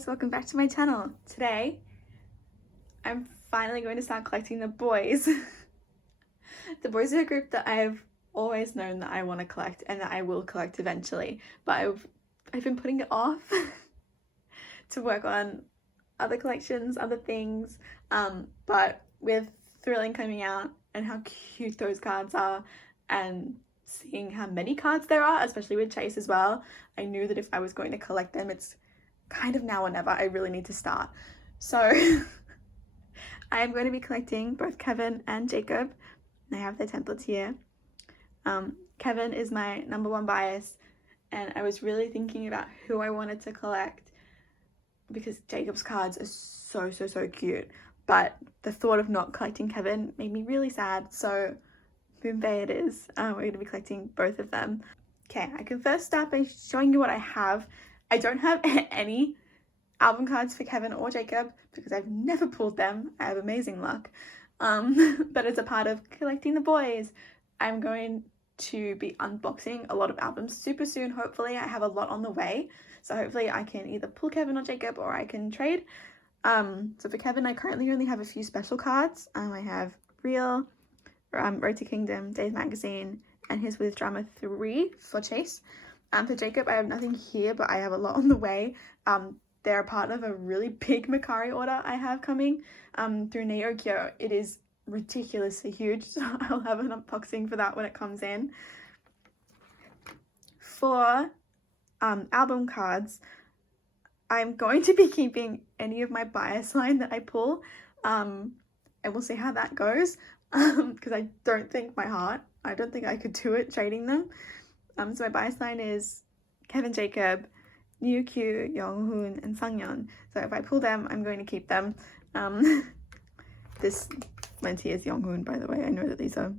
guys, welcome back to my channel. Today I'm finally going to start collecting the Boyz. The Boyz are a group that I've always known that I want to collect and that I will collect eventually, but I've been putting it off to work on other collections, other things, but with Thrilling coming out and how cute those cards are and seeing how many cards there are, especially with Chase as well, I knew that if I was going to collect them, it's kind of now or never. I really need to start. So I am going to be collecting both Kevin and Jacob. I have their templates here. Kevin is my #1 bias, and I was really thinking about who I wanted to collect because Jacob's cards are so cute, but the thought of not collecting Kevin made me really sad, so Moonbae it is. We're going to be collecting both of them. Okay, I can first start by showing you what I have. I don't have any album cards for Kevin or Jacob because I've never pulled them. I have amazing luck. But as a part of collecting the Boyz, I'm going to be unboxing a lot of albums super soon. Hopefully I have a lot on the way, so hopefully I can either pull Kevin or Jacob or I can trade. So for Kevin, I currently only have a few special cards. I have Real, Road to Kingdom, Days Magazine, and his With Drama 3 for Chase. For Jacob, I have nothing here, but I have a lot on the way. They're a part of a really big Makari order I have coming through Naokyo. It is ridiculously huge, so I'll have an unboxing for that when it comes in. For album cards, I'm going to be keeping any of my bias line that I pull, and we'll see how that goes, because I don't think I could do it trading them. So my bias line is Kevin, Jacob, Ryukyu, Younghoon, and Sangyeon. So if I pull them, I'm going to keep them. This lens here is Younghoon, by the way. I know that these are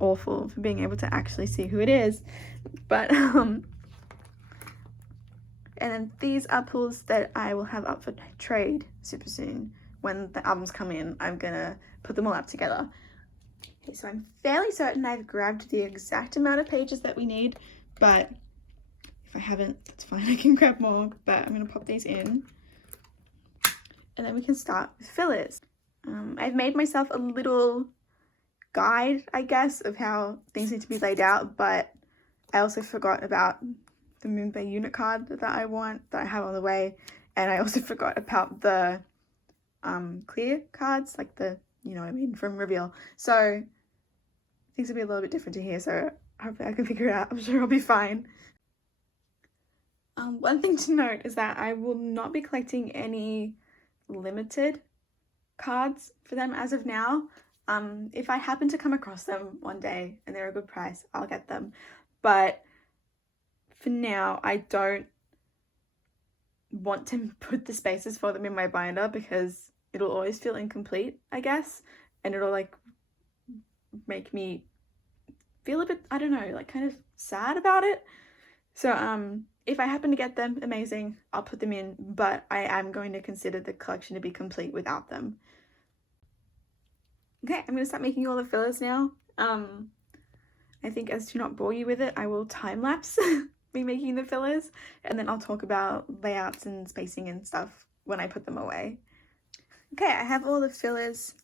awful for being able to actually see who it is, but and then these are pulls that I will have up for trade super soon. When the albums come in, I'm gonna put them all up together. Okay, so I'm fairly certain I've grabbed the exact amount of pages that we need, but if I haven't, that's fine, I can grab more, but I'm gonna pop these in and then we can start with fillers. I've made myself a little guide, I guess, of how things need to be laid out, but I also forgot about the Moonbae unit card that I have on the way, and I also forgot about the clear cards, like the, you know what I mean, from Reveal. So things will be a little bit different to here, so hopefully I can figure it out. I'm sure I'll be fine. One thing to note is that I will not be collecting any limited cards for them as of now. If I happen to come across them one day and they're a good price, I'll get them. But for now, I don't want to put the spaces for them in my binder because it'll always feel incomplete, I guess, and it'll like make me feel a bit, I don't know, like kind of sad about it. So if I happen to get them, amazing, I'll put them in, but I am going to consider the collection to be complete without them. Okay, I'm going to start making all the fillers now. I think as to not bore you with it, I will time-lapse me making the fillers, and then I'll talk about layouts and spacing and stuff when I put them away. Okay, I have all the fillers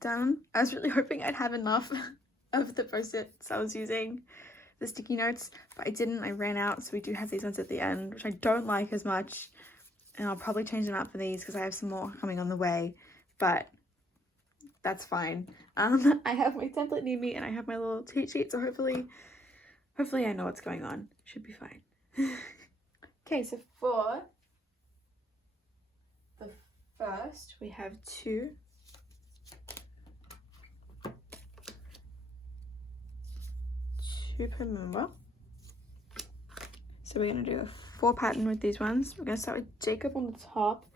done. I was really hoping I'd have enough of the post-its I was using, the sticky notes, but I didn't. I ran out, so we do have these ones at the end, which I don't like as much, and I'll probably change them out for these because I have some more coming on the way, but that's fine. I have my template near me and I have my little cheat sheet, so hopefully I know what's going on. Should be fine. Okay, so for the first, we have two per member. So we're going to do a 4 pattern with these ones. We're going to start with Jacob on the top.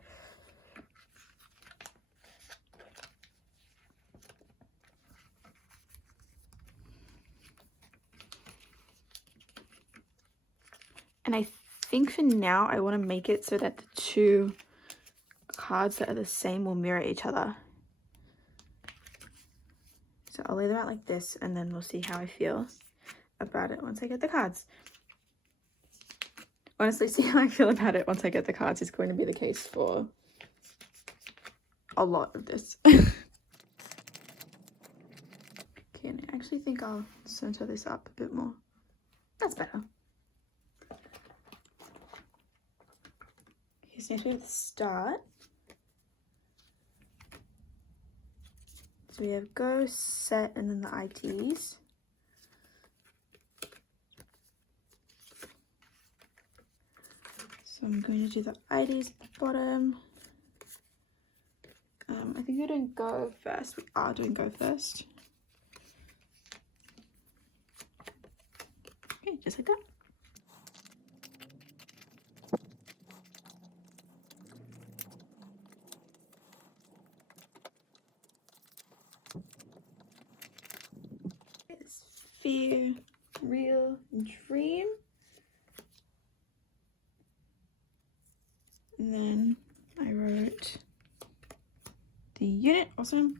And I think for now I want to make it so that the two cards that are the same will mirror each other. So I'll lay them out like this and then we'll see how I feel about it once I get the cards. honestly see how I feel about it once I get the cards is going to be the case for a lot of this. Okay, and I actually think I'll center this up a bit more. That's better. Okay, so we have the start. So we have go, set, and then the ITs. So I'm going to do the IDs at the bottom. I think we're doing go first. We are doing go first. Okay, just like that. Fear, real, dream. And then I wrote the unit. Awesome.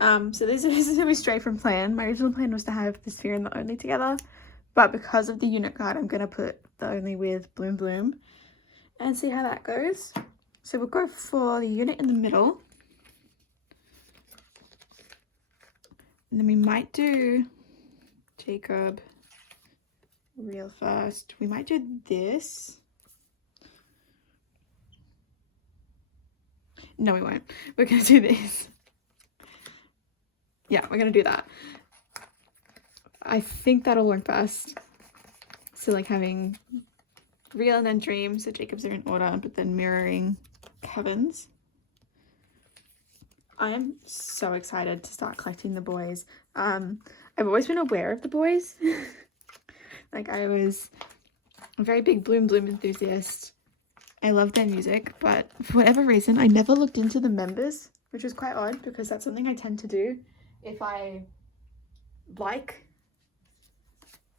So this is a bit straight from plan. My original plan was to have the sphere and the only together, but because of the unit card, I'm gonna put the only with bloom bloom and see how that goes. So we'll go for the unit in the middle, and then we might do Jacob real first. We might do this. No, we won't. We're gonna do this. Yeah, we're gonna do that. I think that'll work best. So like having real and then dream, so Jacob's are in order, but then mirroring Kevin's. I am so excited to start collecting the Boyz. I've always been aware of the Boyz. Like I was a very big bloom bloom enthusiast. I love their music, but for whatever reason, I never looked into the members, which was quite odd because that's something I tend to do. If I like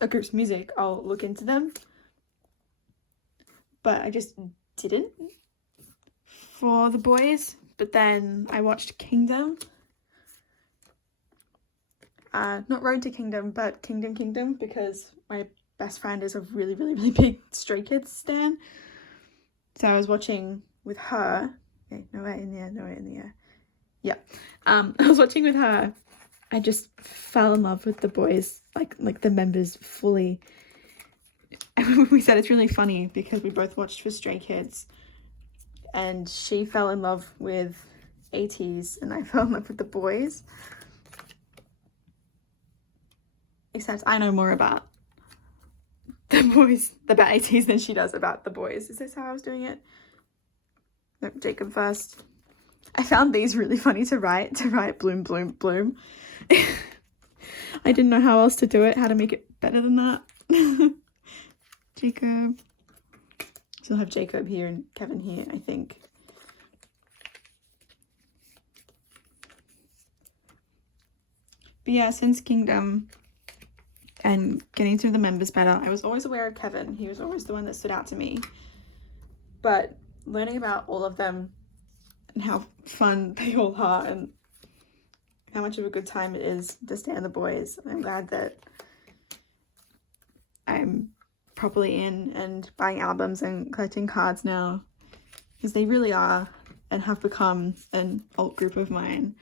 a group's music, I'll look into them. But I just didn't for the Boyz. But then I watched Kingdom. Not Road to Kingdom, but Kingdom, because my best friend is a really, really, really big Stray Kids stan. So I was watching with her. Okay, nowhere in the air. Yeah. I was watching with her. I just fell in love with the Boyz, like the members fully. And we said it's really funny because we both watched for Stray Kids, and she fell in love with ATs, and I fell in love with the Boyz. Except I know more about the Boyz, about ATs, than she does about the Boyz. Is this how I was doing it? Nope, Jacob first. I found these really funny to write bloom, bloom, bloom. I didn't know how else to do it, how to make it better than that. Jacob. So I'll have Jacob here and Kevin here, I think. But yeah, since Kingdom and getting through the members better, I was always aware of Kevin. He was always the one that stood out to me. But learning about all of them and how fun they all are and how much of a good time it is to stand the Boyz, I'm glad that I'm properly in and buying albums and collecting cards now, because they really are and have become an alt group of mine.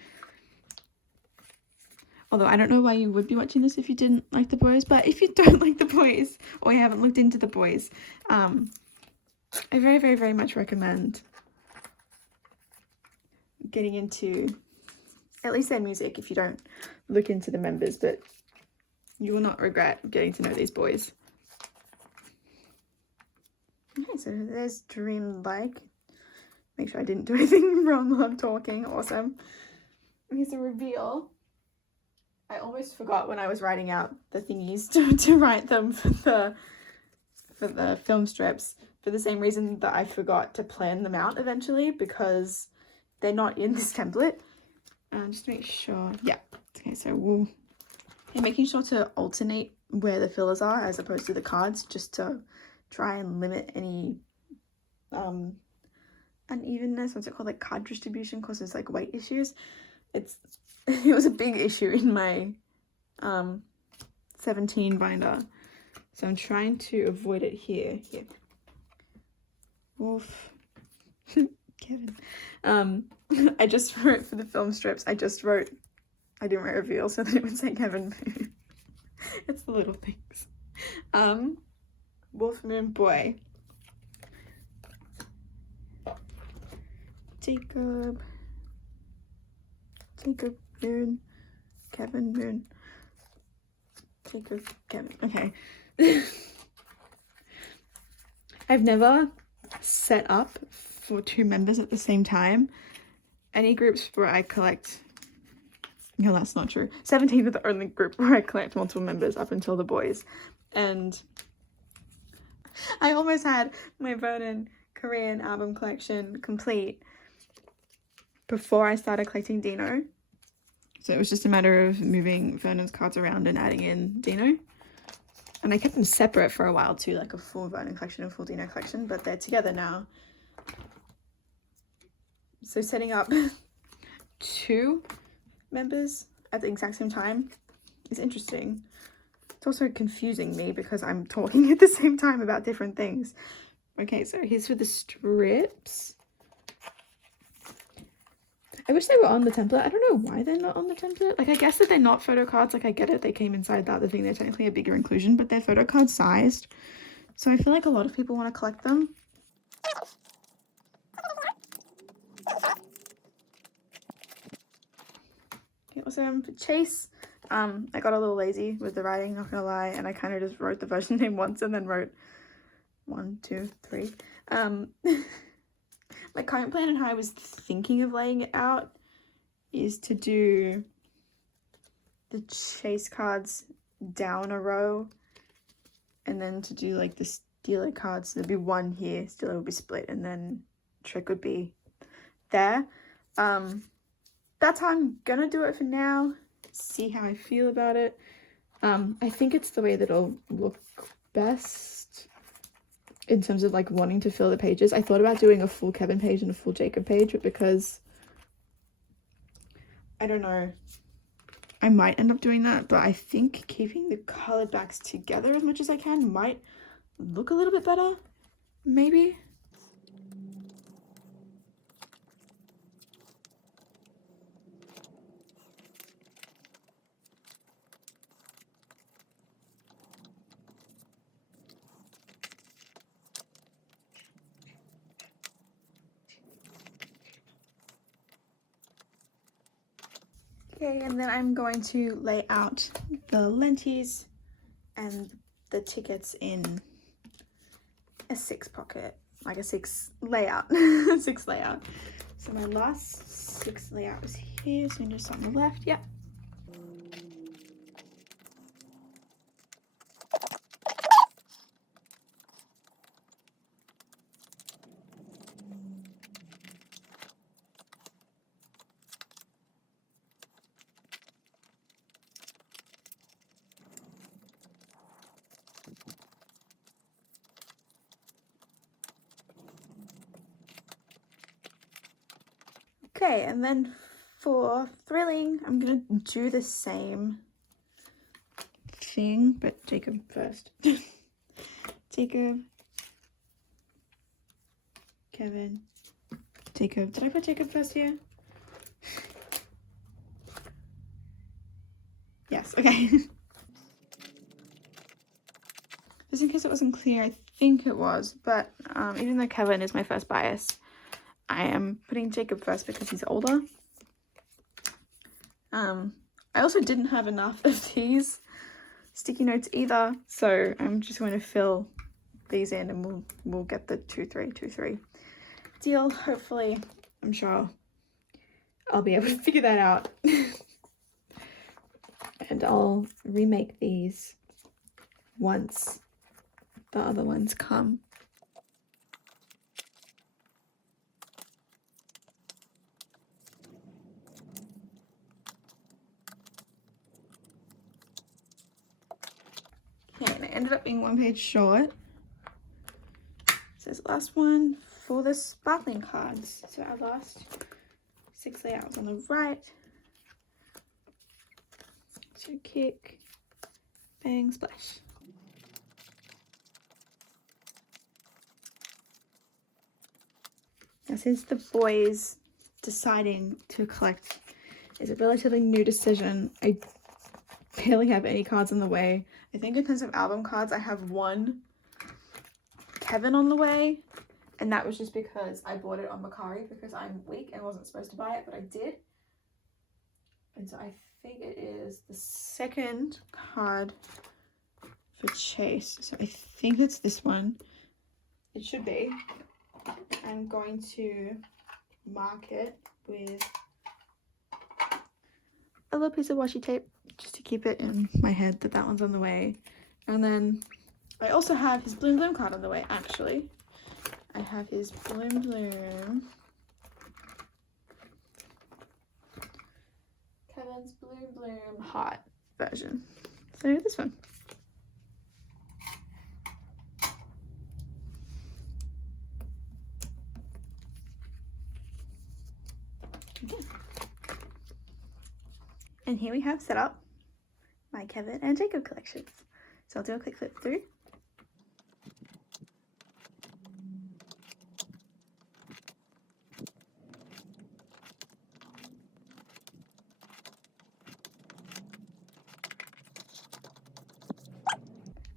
Although I don't know why you would be watching this if you didn't like the Boyz, but if you don't like the Boyz or you haven't looked into the Boyz, I very, very, very much recommend getting into at least their music if you don't look into the members, but you will not regret getting to know these Boyz. Okay, so there's Dreamlike. Make sure I didn't do anything wrong while I'm talking. Awesome. Here's a reveal. I almost forgot when I was writing out the thingies to write them for the film strips, for the same reason that I forgot to plan them out eventually, because they're not in this template. Just to make sure. Yeah. Okay, so we'll be making sure to alternate where the fillers are as opposed to the cards, just to try and limit any unevenness. What's it called? Like card distribution causes like weight issues. It was a big issue in my 17 binder, so I'm trying to avoid it here. Wolf, Kevin. I just wrote for the film strips, I didn't write reveal so that it would say Kevin. It's the little things. Wolf, Moon, Boy. Jacob, Moon, Kevin, Moon, Jacob, Kevin. Okay. I've never set up for 2 members at the same time. Any groups where I collect, no, that's not true. 17 is the only group where I collect multiple members up until the Boyz. And I almost had my Vernon Korean album collection complete before I started collecting Dino. So it was just a matter of moving Vernon's cards around and adding in Dino. And I kept them separate for a while too, like a full Vernon collection and full Dino collection, but they're together now. So setting up 2 members at the exact same time is interesting. It's also confusing me because I'm talking at the same time about different things. Okay, so here's for the strips. I wish they were on the template. I don't know why they're not on the template. Like, I guess that they're not photo cards. Like, I get it. They came inside the other thing. They're technically a bigger inclusion, but they're photo card sized. So I feel like a lot of people want to collect them. Okay, awesome. For Chase, I got a little lazy with the writing, not gonna lie, and I kind of just wrote the version name once and then wrote 1, 2, 3. My current plan and how I was thinking of laying it out is to do the Chase cards down a row and then to do like the Steeler cards. There'd be 1 here, Steeler would be split, and then Trick would be there. That's how I'm gonna do it for now. See how I feel about it. I think it's the way that it'll look best in terms of like wanting to fill the pages. I thought about doing a full Kevin page and a full Jacob page, but because I don't know, I might end up doing that, but I think keeping the colored backs together as much as I can might look a little bit better, maybe. Okay, and then I'm going to lay out the lenties and the tickets in a 6 pocket, like a 6 layout, 6 layout. So my last 6 layout is here, so just on the left, yeah. Okay, and then for thrilling, I'm gonna do the same thing, but Jacob first. Jacob, Kevin, Jacob. Did I put Jacob first here? Yes, okay. Just in case it wasn't clear, I think it was, but even though Kevin is my first bias, I am putting Jacob first because he's older. I also didn't have enough of these sticky notes either, so I'm just going to fill these in and we'll get the 2, 3, 2, 3 deal. Hopefully, I'm sure I'll be able to figure that out. And I'll remake these once the other ones come. Okay, and it ended up being 1 page short. So this last one for the sparkling cards. So our last 6 layouts on the right. So kick, bang, splash. Now, since the Boyz deciding to collect is a relatively new decision, I barely have any cards on the way. I think in terms of album cards, I have one Kevin on the way, and that was just because I bought it on Mercari because I'm weak and wasn't supposed to buy it, but I did. And so I think it is the second card for Chase. So I think it's this one. It should be. I'm going to mark it with a little piece of washi tape just to keep it in my head that that one's on the way. And then I also have his Bloom Bloom card on the way, actually. I have his Bloom Bloom. Kevin's Bloom Bloom Hot version. So this one. Okay. And here we have set up my Kevin and Jacob collections. So I'll do a quick flip through.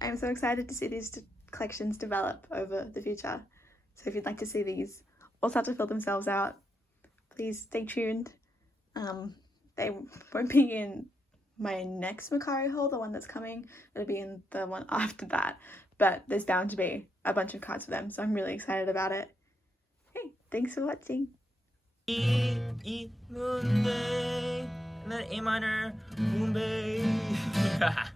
I'm so excited to see these collections develop over the future. So if you'd like to see these all start to fill themselves out, please stay tuned. They won't be in my next Mercari haul, the one that's coming. It'll be in the one after that. But there's bound to be a bunch of cards for them, so I'm really excited about it. Hey, thanks for watching. E, Moonbae, and then A minor, Moonbae.